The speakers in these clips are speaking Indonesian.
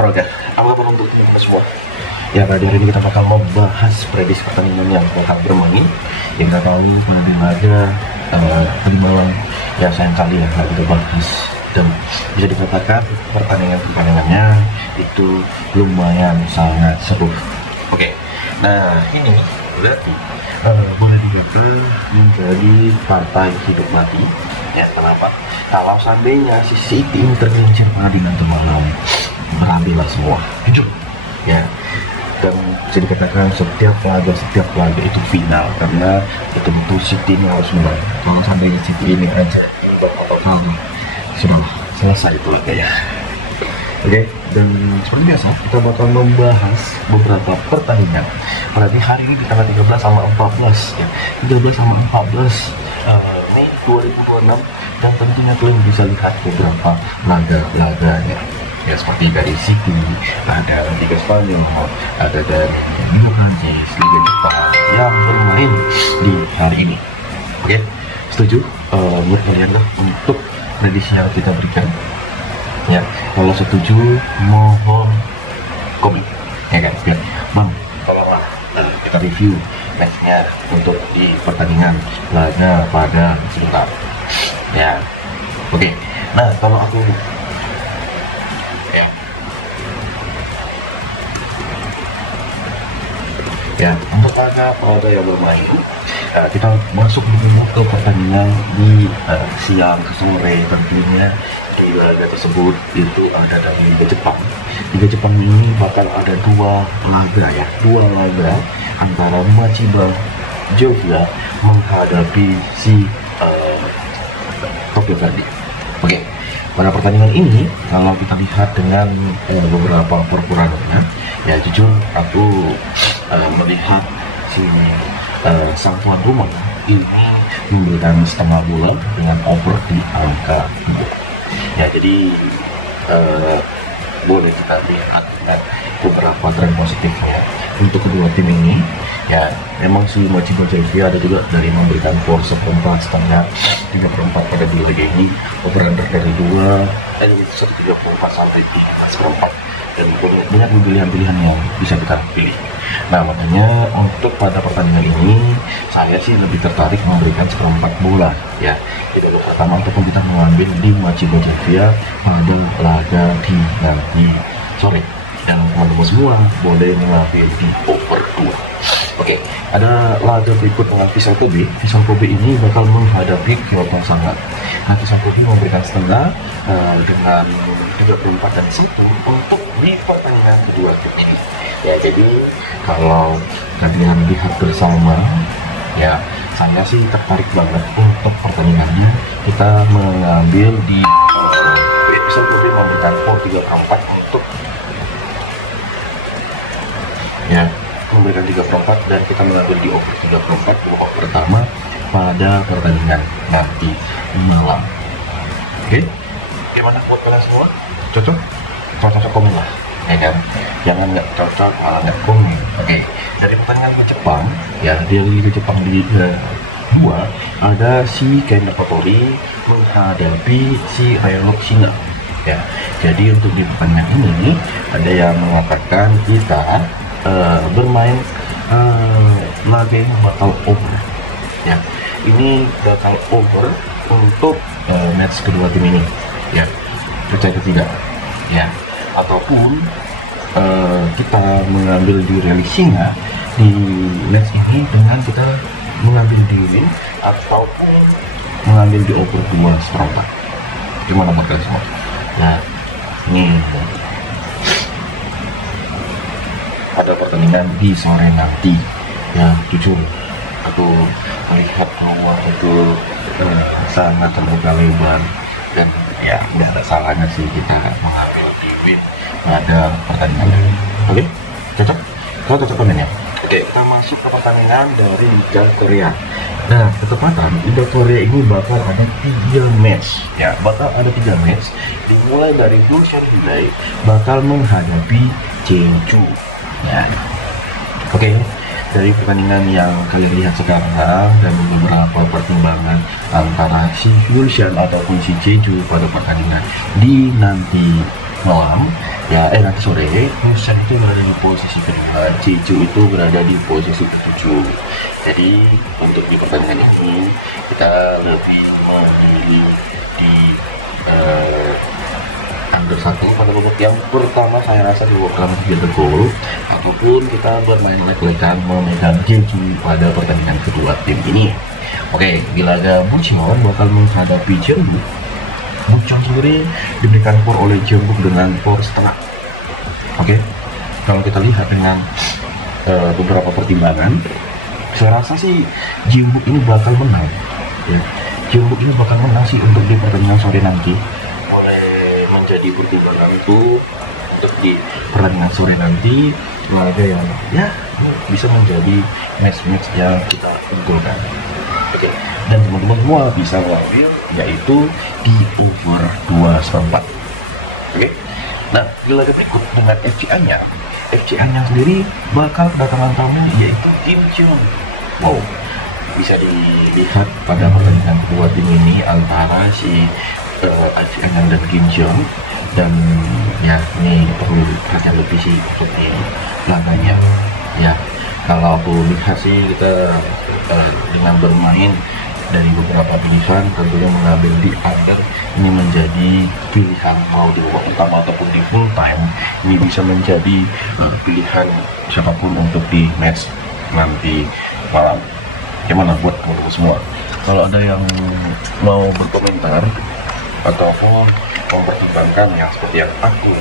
Oke, apa kabar untuk teman-teman semua? Ya, pada hari ini kita bakal membahas prediksi pertandingan yang bakal bermain. Yang kita tahu pada laga tadi malam, ya sayang kali ya nggak kita bahas, dan bisa dikatakan pertandingannya itu lumayan sangat seru. Oke, nah ini berarti boleh dikatakan menjadi partai hidup mati. Ya, kenapa? Kalau seandainya si City tergelincir di nanti malam, berambillah semua hidup, ya. Dan bisa dikatakan setiap laga itu final, karena betul-betul City ini harus menang. Kalau seandainya City ini aja sudah selesai itu laga ya. Oke, dan seperti biasa kita bakal membahas beberapa pertandingan. Berarti hari ini di tanggal 13 sama 14 ya. 13 sama 14 Mei 2026, dan tentunya kalian bisa lihat beberapa laga-laganya. Ya, seperti dari City, ada Liga Spanyol, ada dari Liga Jepang yang bermain di hari ini. Oke, setuju? Menurut kalian lah untuk prediksi yang kita berikan? Ya, kalau setuju mohon komen, ya kan? Biar Bang, tolonglah kita review matchnya untuk di pertandingan laga pada sebentar. Ya, oke. Nah, kalau aku ya untuk laga yang bermain, kita masuk dulu ke pertandingan di siang ke sore. Tentunya di laga tersebut itu ada dari Liga Jepang. Liga Jepang ini bakal ada dua laga antara Machiba Jovia menghadapi si Tokyo Verdy. Oke, pada pertandingan ini kalau kita lihat dengan beberapa perkurangannya, ya jujur aku melihat si sang tuan rumah ini memberikan setengah bola dengan over di angka 2. Ya, jadi boleh kita lihat beberapa tren positifnya untuk kedua tim ini. Ya, memang si Machiba Jovia ada juga dari memberikan skor 1/4 3/4 pada dua laga ini, over under dari 2 dan 1/34 sampai 3/4, dan banyak pilihan-pilihan yang bisa kita pilih. Nah, makanya untuk pada pertandingan ini saya sih lebih tertarik memberikan 1/4 bola ya. Jadi pertama ataupun kita mengambil di Machiba Jovia pada laga di nanti sore, dan teman-teman semua boleh mengambil di over 2. Oke, ada laga berikut dengan Vissel Kobe. Vissel Kobe ini bakal menghadapi Kyoto Sangat. Nah, Vissel Kobe memberikan setengah dengan 3/4 dan situ untuk di pertandingan kedua tim ini. Ya, jadi kalau kalian lihat bersama, ya saya sih tertarik banget untuk pertandingannya. Kita mengambil di Vissel Kobe memberikan skor 3/4 untuk ya memberikan 3/4, dan kita mengambil di over 3/4 babak pertama pada pertandingan nanti malam. Oke, gimana buat kalian semua? Cocok? Cocok komen lah, ya kan? Jangan nggak cocok malah nggak komen. Oke, dari pertandingan Liga Jepang, ya dari Liga Jepang di Liga 2 ada si Kei Nakatori menghadapi si Raylo Shina. Ya, jadi untuk di pertandingan ini ada yang mengatakan kita bermain laga yang bakal over. Ya, ini bakal over untuk match kedua tim ini. Ya, percaya ketiga. Ya, ataupun kita mengambil di Raylo Shina di match ini dengan kita mengambil di win ataupun mengambil di over 2/4. Gimana buat kalian semua? Nah, ini ada pertandingan di sore nanti. Ya, jujur aku melihat peluang itu sangat terbuka lebar, dan ya nggak ada salahnya sih kita mengambil di win pada pertandingan ini. Oke, cocok? Kalau cocok komennya. Oke, kita masuk ke pertandingan dari Liga Korea. Nah, ketepatan Liga Korea ini bakal ada 3 match. Ya, bakal ada 3 match. Dimulai dari Busan Hyundai bakal menghadapi Jeju. Ya, oke. Dari pertandingan yang kalian lihat sekarang dan beberapa pertimbangan antara si Busan ataupun si Jeju pada pertandingan di nanti malam ya, nanti sore Husen itu berada di posisi kedua, Jeju itu berada di posisi ketujuh. Jadi untuk di pertandingan ini kita lebih memilih di under 1 pada babak yang pertama. Saya rasa di babak pertama tidak ada gol, ataupun kita bermain lek-lekan memegang Jeju pada pertandingan kedua tim ini. Oke, di laga Bucheon bakal menghadapi Jeonbuk. Bucheon sendiri diberikan skor oleh Jeonbuk dengan skor setengah. Oke, kalau kita lihat dengan beberapa pertimbangan, saya rasa sih Jeonbuk ini bakal menang. Ya, Jeonbuk ini bakal menang sih untuk di pertandingan sore nanti. Oleh menjadi pertimbangan itu untuk di pertandingan sore nanti, laga yang ya bisa menjadi match-match yang kita unggulkan. Oke, dan teman-teman semua bisa mengambil yaitu di over 2/4. Oke, nah di laga berikut dengan FCA-nya sendiri bakal kedatangan tamu yaitu Kim Jeong. Wow, bisa dilihat pada pertandingan kedua tim ini antara si FCA dan Kim Jeong, dan ya ini perlu perhatian lebih sih untuk di laganya. Ya, kalau aku lihat sih kita dengan bermain dari beberapa pilihan, tentunya mengambil di under ini menjadi pilihan, mau di babak utama ataupun di full time ini bisa menjadi pilihan siapapun untuk di match nanti malam. Gimana buat teman-teman semua? Kalau ada yang mau berkomentar ataupun mempertimbangkan yang seperti yang aku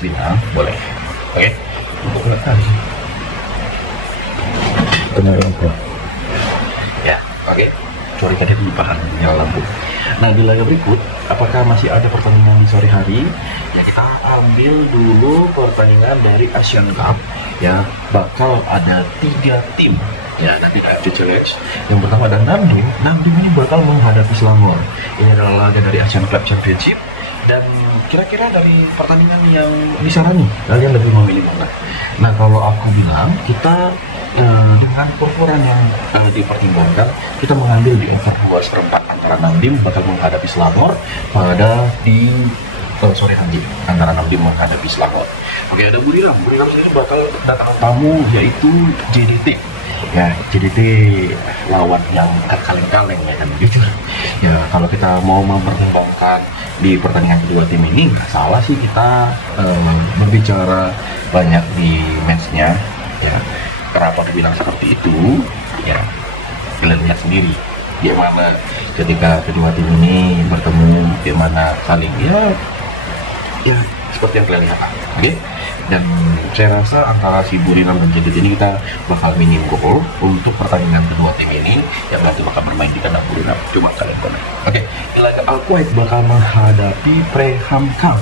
bilang, boleh. Oke, untuk kenapa? Ya, oke. Sorry tadi lupa nyala lampu. Nah, di laga berikut, apakah masih ada pertandingan di sore hari? Ya, kita ambil dulu pertandingan dari Asian Cup. Ya, bakal ada 3 tim. Ya, nanti AFC Challenge. Yang pertama ada Namdim. Namdim ini bakal menghadapi Selangor. Ini adalah laga dari Asian Club Championship. Dan kira-kira dari pertandingan yang disarani, kalian lebih memilih mana? Nah, kalau aku bilang, kita dengan performa yang dipertimbangkan, kita mengambil di over 2/4 antara Namdim bakal menghadapi Selangor pada di sore nanti, antara Namdim menghadapi Selangor. Oke, ada Buriram sendiri bakal datang tamu yaitu JDT. Ya, JDT lawan yang kaleng-kaleng ya kan gitu. Ya, kalau kita mau mempertimbangkan di pertandingan kedua tim ini, nggak salah sih kita berbicara banyak di matchnya. Ya, kenapa dibilang seperti itu? Ya, kalian lihat sendiri gimana ketika kedua tim ini bertemu, gimana saling ya seperti yang kalian lihat. Oke, dan saya rasa antara si Buriram dan JDT ini kita bakal minim gol untuk pertandingan kedua tim ini yang nanti bakal bermain di kandang Buriram. Coba kalian komen. Oke, di laga Al Kuwait bakal menghadapi Prehamkang.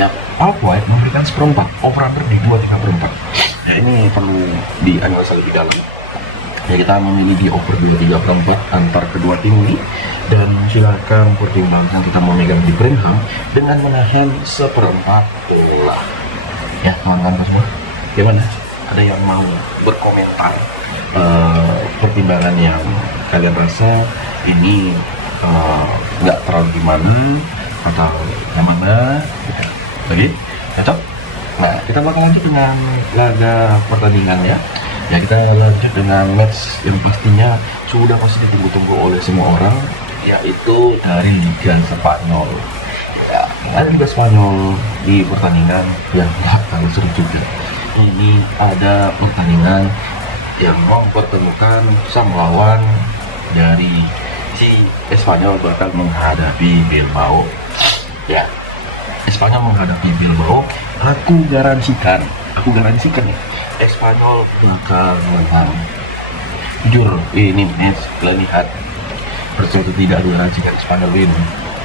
Ya, Al Kuwait memberikan 1/4 over-under di 2/3/4. Ya, ini perlu dianalisa lebih dalam. Ya, kita memilih di over 2/3/4 antar kedua tim ini, dan silakan pertimbangkan kita memegang di Birmingham dengan menahan 1/4 bola. Ya, kawan-kawan semua, gimana? Ada yang mau berkomentar pertimbangan yang kalian rasa ini nggak terlalu gimana atau yang mana? Oke, cocok? Nah, kita bakal lanjut dengan laga pertandingan ya. Ya, kita lanjut dengan match yang pastinya sudah pasti ditunggu-tunggu oleh semua orang, yaitu dari Liga Spanyol. Ya, dengan Liga Spanyol di pertandingan yang gak terlalu seru juga. Ini ada pertandingan yang mempertemukan sang lawan dari si Espanyol bakal menghadapi Bilbao. Ya, Espanyol menghadapi Bilbao, aku garansikan Espanyol bakal menang. Jujur, ini match kalian lihat, percaya atau tidak, aku garansikan Espanyol win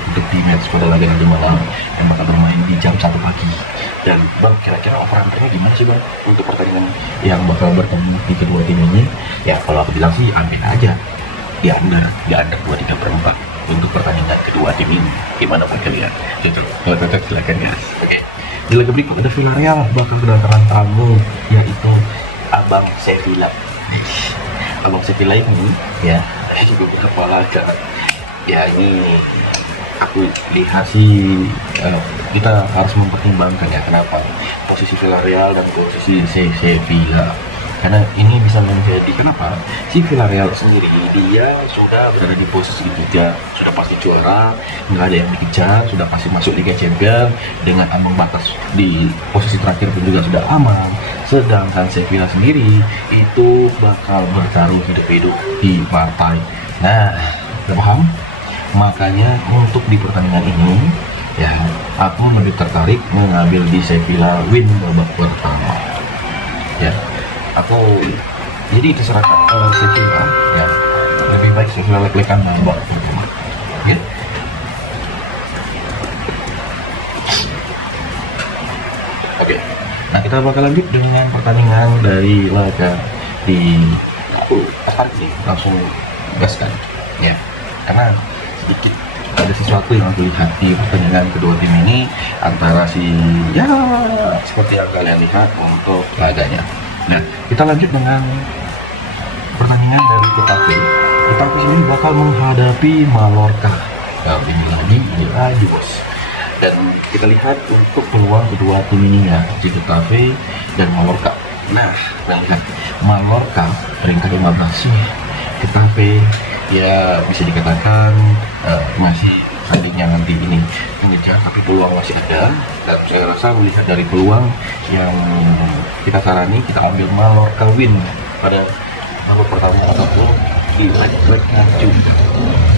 untuk di match pada laga nanti malam yang bakal bermain di jam 1 pagi. Dan bang, kira-kira over-undernya gimana sih bang untuk pertandingan yang bakal bertemu di kedua tim ini? Ya, kalau aku bilang sih ambil aja di under 2/3/4 untuk pertandingan kedua tim ini. Gimana buat kalian? Gitu, kalau cocok silakan ya. Oke, di laga berikut ada Villarreal bakal kedatangan tamu yaitu Abang Sevilla. Abang Sevilla ini ya, di beberapa laga ya ini aku lihat sih kita harus mempertimbangkan ya kenapa posisi Villarreal dan posisi Sevilla, karena ini bisa menjadi kenapa si Villarreal sendiri dia sudah berada di posisi ketiga, sudah pasti juara, nggak ada yang dikejar, sudah pasti masuk Liga Champions dengan ambang batas di posisi terakhir pun juga sudah aman. Sedangkan Sevilla sendiri itu bakal bertaruh hidup-hidup di partai. Nah, udah paham? Makanya untuk di pertandingan ini ya aku lebih tertarik mengambil di Sevilla win babak pertama ya. Aku jadi terserah Sevilla ya, lebih baik Sevilla lek-lekan babak pertama ya. Oke, nah kita bakal lanjut dengan pertandingan dari laga di Asparit nih, langsung gaskan ya, karena sedikit ada sesuatu yang aku lihat di pertandingan kedua tim ini antara ya seperti yang kalian lihat untuk laganya. Nah, kita lanjut dengan pertandingan dari Getafe. Getafe ini bakal menghadapi Mallorca. Nah, ini lagi di Ayus. Dan kita lihat untuk peluang kedua tim ini ya, di Getafe dan Mallorca. Nah, kita lihat Mallorca peringkat 15 sih. Getafe ya bisa dikatakan masih tadinya nanti ini mengejar, tapi peluang masih ada. Dan saya rasa melihat dari peluang yang kita sarani, kita ambil Mallorca win pada babak pertama ataupun di leg maju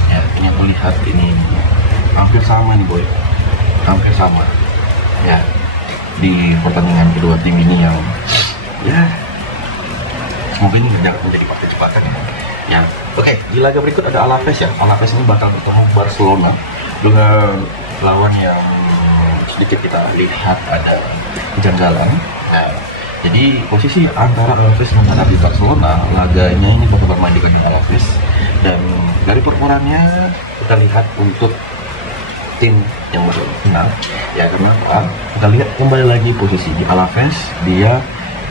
ya. Ini aku lihat ini hampir sama nih boy, hampir sama ya di pertandingan kedua tim ini yang ya semoga ini jangan menjadi perdebatan ya. Oke, di laga berikut ada Alaves ya. Alaves ini bakal bertemu Barcelona dengan lawan yang sedikit kita lihat ada kejanggalan. Nah, jadi posisi antara Alaves menghadapi Barcelona, laganya ini bakal bermain di kandang Alaves. Dan dari performanya kita lihat untuk tim yang masuk final ya, kenapa? Kita lihat kembali lagi posisi di Alaves, dia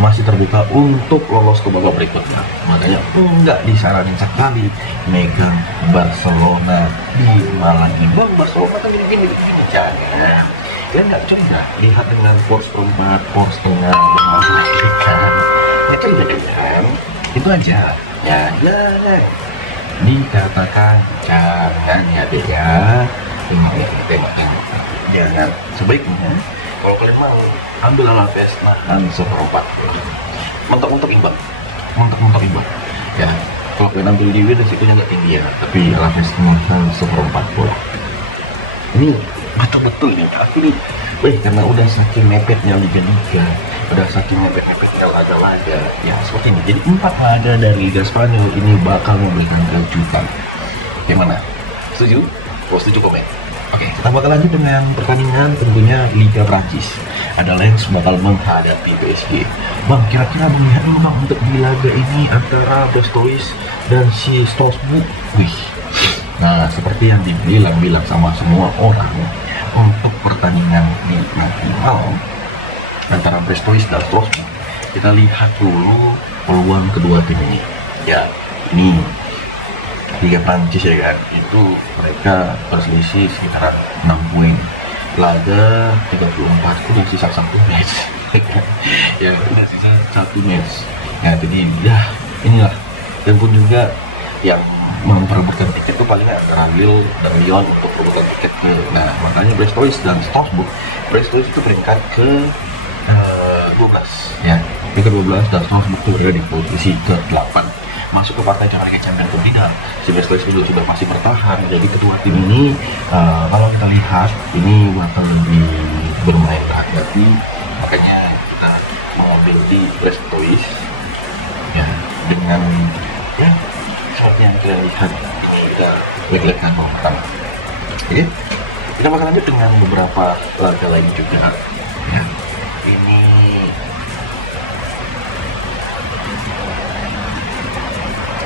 masih terbuka untuk lolos ke babak berikutnya. Makanya enggak disaranin sekali megang Barcelona di lagi. Bang, Barcelona kan gini jangan. Ya nggak coba lihat dengan poros perempat, poros tengah yang masih diberikan. Ya kan jangan. Itu aja. Ya, dikatakan jangan ya deh ya. Tengok. Jangan. Sebaiknya kalau kalian mau ambil Alaves nahan seperempat, mentok imbang ya. Kalau kalian ambil di resikonya nggak tinggi ya, tapi Alaves nahan seperempat bola ini betul-betul nih aku nih, karena udah saking mepetnya Liga 3, udah saking mepetnya laga-laga ya seperti ini. Jadi 4 laga dari Liga Spanyol ini bakal memberikan kejutan. Gimana? Setuju? Kalau setuju komen. Oke, kita bakal lanjut dengan pertandingan tentunya Liga Prancis. Ada Lens bakal menghadapi PSG. Bang, kira-kira Bang lihat dulu Bang untuk di laga ini antara Blastoise dan si Strasbourg. Wih. Nah, seperti yang dibilang sama semua orang untuk pertandingan di final antara Blastoise dan Strasbourg, kita lihat dulu peluang kedua tim ini. Ya, ini Liga Prancis ya kan, itu mereka berselisih sekitar 6 poin. Laga 34 itu udah sisa 1 match ya, udah sisa 1 match ya. Jadi ya inilah, dan pun juga yang memperebutkan tiket itu paling antara Lille dan Lyon untuk perebutan tiket ke. Nah, makanya Blastoise dan Strasbourg, Blastoise itu peringkat ke 12 ya, peringkat 12, dan Strasbourg itu berada di posisi ke-8 masuk ke partai Liga Champions atau tidak. Si Blastoise itu sudah masih bertahan. Jadi kedua tim ini kalau kita lihat ini bakal lebih bermain hati-hati, makanya kita mengambil di Blastoise ya, dengan ya seperti yang kita lihat ini kita leg-legan pertama. Oke, kita bakal lanjut dengan beberapa laga lain juga ya. Ini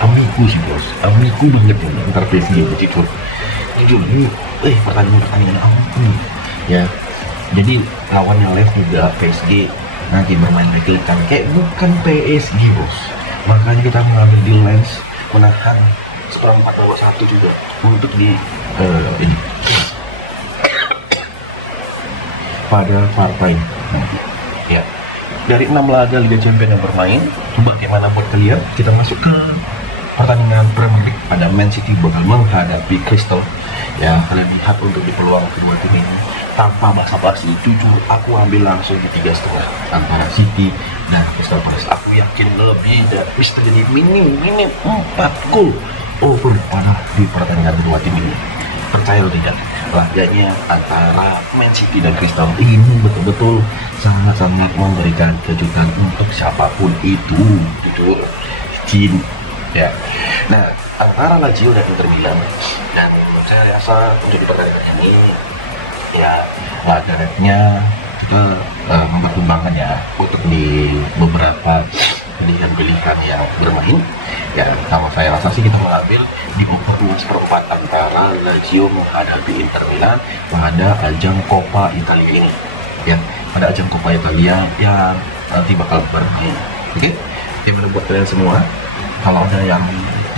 amiku sih bos, amiku banget ya antar PSG jujur ini pertandingan amiku ya. Jadi lawannya Lens juga PSG nanti bermain lagi kan kayak bukan PSG bos, makanya kita mengambil di Lens menahan seperempat babak 1 juga untuk di ini pada partai nanti. Ya, dari 6 laga Liga Champions yang bermain, bagaimana buat kalian? Kita masuk ke pertandingan Premier League. Pada Man City bakal menghadapi Crystal. Ya, kalian lihat untuk di peluang kedua tim ini tanpa basa-basi, jujur aku ambil langsung di 3,5 antara City dan Crystal Palace. Aku yakin lebih dan bisa terjadi minim 4 gol over pada di pertandingan kedua tim ini. Percaya atau tidak, laganya antara Man City dan Crystal ini betul-betul sangat-sangat memberikan kejutan untuk siapapun itu, jujur. Jin, ya. Nah, antara Lazio dan Inter Milan, dan saya rasa untuk di pertandingan ini ya laganya kita mempertimbangkan ya untuk di beberapa pilihan-pilihan yang bermain. Ya, kalau saya rasa sih kita mengambil di 4/4 antara Lazio menghadapi Inter Milan pada ajang Coppa Italia ini. Ya, pada ajang Coppa Italia yang nanti bakal bermain. Oke, yang buat kalian semua, kalau ada yang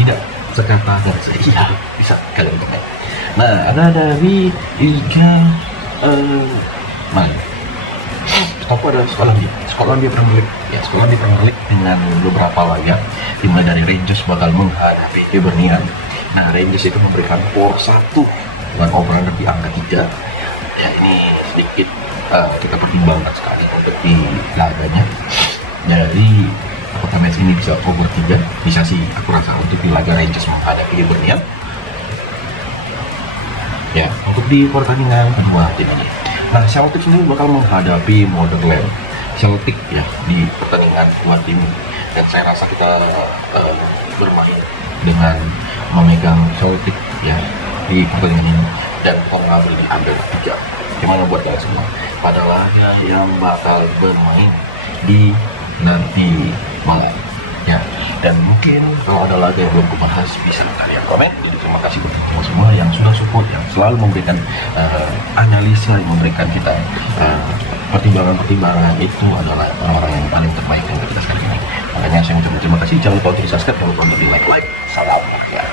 tidak sekata dari saya, iya, bisa kalian komen. Nah, ada dari Liga mana? Aku ada Skotlandia Premier League. Ya, Skotlandia Premier League dengan beberapa laga, dimulai dari Rangers bakal menghadapi Hibernian. Nah, Rangers itu memberikan power 1 dengan over-under di angka 3. Ya, ini sedikit kita pertimbangkan sekali untuk di laganya. Jadi apakah match ini bisa over 3? Bisa sih, aku rasa untuk di laga Rangers menghadapi Hibernian. Ya, untuk di pertandingan kedua tim ini. Nah, Celtic sendiri bakal menghadapi Motherland Celtic ya di pertandingan kedua tim ini. Dan saya rasa kita bermain dengan memegang Celtic ya di pertandingan ini, dan pengambil diambil 3. Gimana buat kalian semua? Pada laga yang bakal bermain di nanti malam. Ya, dan mungkin kalau ada laga yang belum kubahas bisa kalian komen. Jadi terima kasih buat semua yang sudah support, yang selalu memberikan analisa, yang memberikan kita pertimbangan-pertimbangan. Itu adalah orang-orang yang paling terbaik yang kita sekarang ini. Makanya saya ucapkan terima kasih. Jangan lupa untuk di subscribe, jangan lupa untuk di like. Salam ya.